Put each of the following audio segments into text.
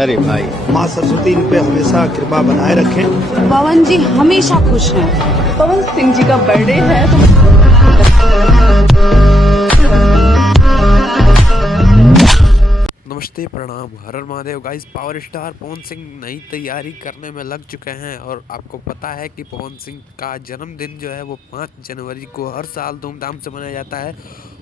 अरे भाई, माँ सरस्वती इन पे हमेशा कृपा बनाए रखें। पवन जी हमेशा खुश हैं। पवन सिंह जी का बर्थडे है तो नमस्ते, प्रणाम, हर हर Mahadev guys. Power star Pawan Singh नई तैयारी करने में लग चुके हैं और आपको पता है कि पवन सिंह का जन्मदिन जो है वो 5 जनवरी को हर साल धूमधाम से मनाया जाता है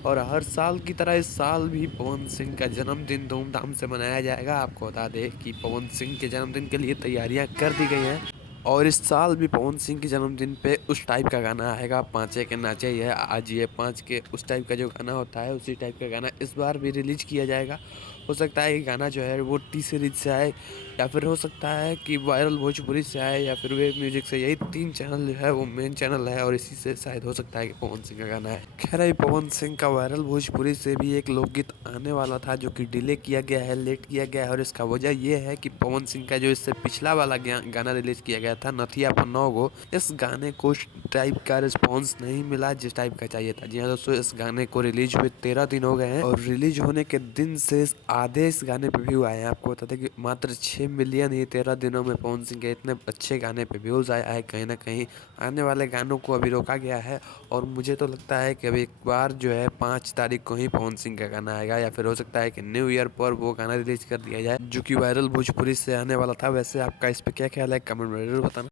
और हर साल की तरह इस साल भी पवन सिंह का जन्मदिन धूमधाम से मनाया जाएगा। आपको बता दें कि पवन सिंह के जन्मदिन के लिए तैयारियां कर दी गई हैं और इस साल भी पवन सिंह के जन्मदिन पे उस टाइप का गाना आएगा, पाँचे के नाचे ये आज ये पाँच के, उस टाइप का जो गाना होता है उसी टाइप का गाना इस बार भी रिलीज किया जाएगा। हो सकता है कि गाना जो है वो टी सीरीज से आए या फिर हो सकता है कि वायरल भोजपुरी से आए या फिर वेब म्यूजिक से। यही 3 चैनल जो है वो मेन चैनल है और इसी से शायद हो सकता है कि पवन सिंह का गाना है। खैर, ये पवन सिंह का वायरल भोजपुरी से भी एक लोकगीत आने वाला था जो कि डिले किया गया है, लेट किया गया है और इसका वजह ये है कि पवन सिंह का जो इससे पिछला वाला गाना रिलीज किया गया था नथिया पर 9 गो, इस गाने को उस टाइप का रिस्पॉन्स नहीं मिला जिस टाइप का चाहिए था। जी हाँ दोस्तों, इस गाने को रिलीज हुए 13 दिन हो गए हैं और रिलीज होने के दिन से आधे इस गाने पे व्यू आए हैं। आपको बता दें कि मात्र 6 मिलियन ही 13 दिनों में पवन सिंह के इतने अच्छे गाने पे व्यूज आया है। कहीं ना कहीं आने वाले गानों को अभी रोका गया है और मुझे तो लगता है कि अभी एक बार जो है 5 तारीख को ही पवन सिंह का गाना आएगा या फिर हो सकता है कि न्यू ईयर पर वो गाना रिलीज कर दिया जाए जो कि वायरल भोजपुरी से आने वाला था। वैसे आपका इस पे क्या ख्याल है, कमेंट में जरूर बताना।